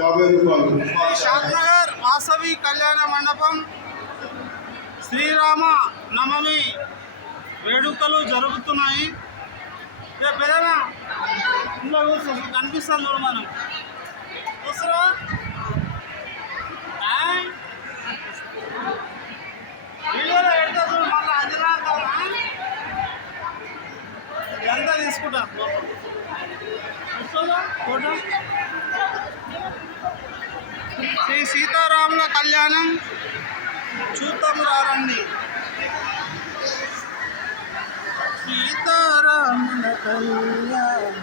యాభై రూపాయలు. షాద్నగర్ వాసవి కళ్యాణ మండపం శ్రీరామ నవమి వేడుకలు జరుగుతున్నాయి. ఏ పెదనా? ఇంట్లో కనిపిస్తాను చూడు మనం. శ్రీ సీతారాముల కళ్యాణం చూద్దాం రారండి. సీతారాముల కళ్యాణం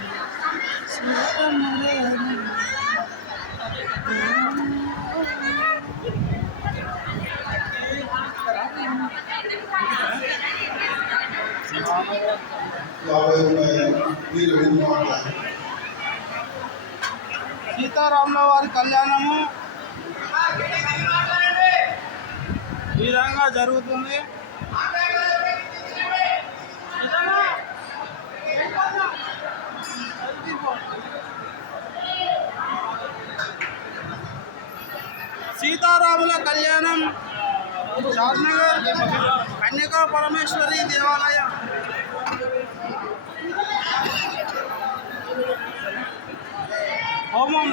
సీతారాముల వారి కళ్యాణము ఈ విధంగా జరుగుతుంది సీతారాముల కళ్యాణం షాద్నగర్ కన్యకా పరమేశ్వరి దేవాలయం హోమం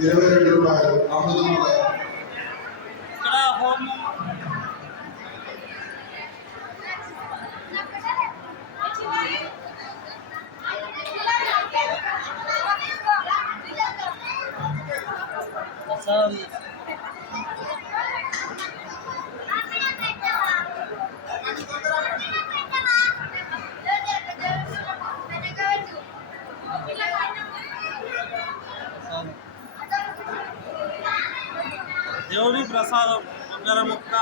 ఇరవై రెండు రూపాయలు అమృతమాల ప్రసాదం వంగర ముక్క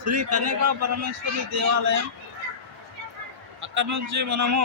శ్రీ కన్యకా పరమేశ్వరి దేవాలయం అక్కడ నుంచి మనము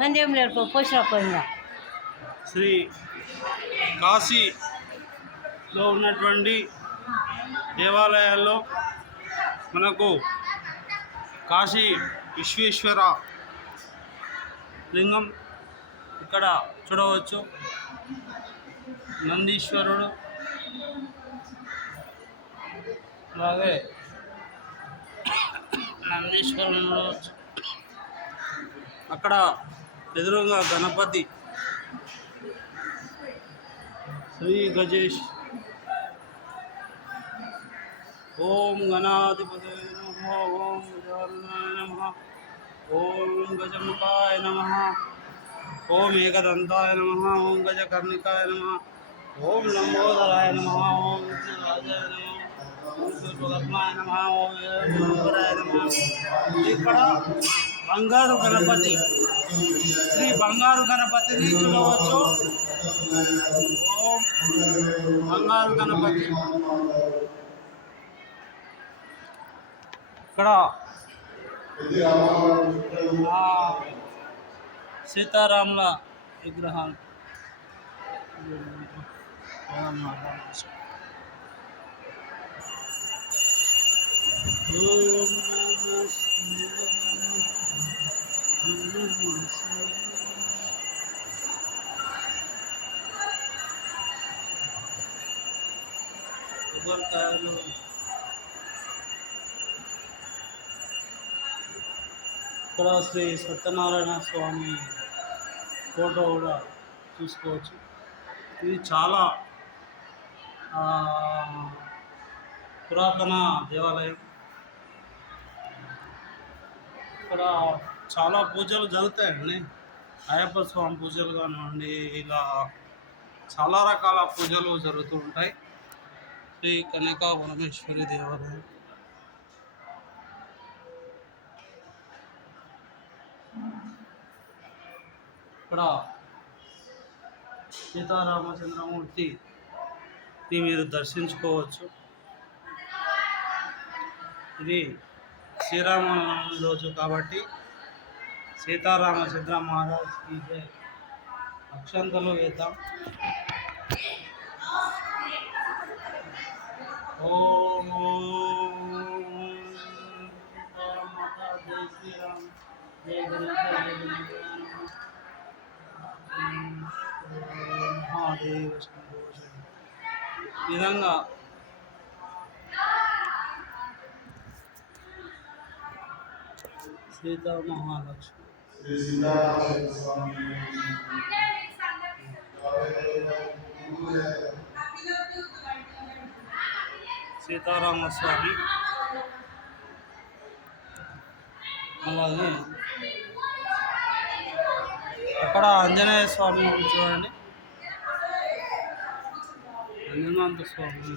మందేం ఏం లేరు పోయిందా శ్రీ కాశీలో ఉన్నటువంటి దేవాలయాల్లో మనకు కాశీ విశ్వేశ్వర లింగం ఇక్కడ చూడవచ్చు. నందీశ్వరుడు. అలాగే నందీశ్వరుడు. అక్కడ ఎదురుగా గణపతి. శ్రీ గజేష్. ఓం గణాధిపతి నమ ఓం గజాననాయ నమ ఓం గజముఖాయ నమ. ఓం ఏకదంతాయ నమ ఓం గజకర్ణికాయ నమ ఓం లంబోదరాయ నమ ఓం రాజాయ నమ ఇక్కడ బంగారు గణపతి శ్రీ బంగారు గణపతిని చూడవచ్చు. ఓం బంగారు గణపతి. ఇక్కడ సీతారాముల విగ్రహాలు ఓం నమః శివాయ. కొబ్బరికాయలు ఇక్కడ శ్రీ సత్యనారాయణ స్వామి ఫోటో కూడా చూసుకోవచ్చు ఇది చాలా పురాతన దేవాలయం. ఇక్కడ చాలా పూజలు జరుగుతాయండి. అయ్యప్ప స్వామి పూజలు కానివ్వండి ఇలా చాలా రకాల పూజలు జరుగుతూ ఉంటాయి. శ్రీ కనక పరమేశ్వరి దేవాలయం. ఇక్కడ సీతారామచంద్రమూర్తి మీరు దర్శించుకోవచ్చు. ఇది శ్రీరామనవమి రోజు కాబట్టి సీతారామచంద్ర మహారాజ్కి జై. అక్షంతలు వేద్దాం. ఓం జయ శ్రీరామ్. జయ మహాదేవ శంభో శంభో. ఈ విధంగా సీతా మహాలక్ష్మి శ్రీ సీతారామ స్వామి యాభై రెండు రూపాయలు సీతారామ స్వామి అలాగే అక్కడ ఆంజనేయ స్వామి చూడండి. అంజనాథ స్వామి.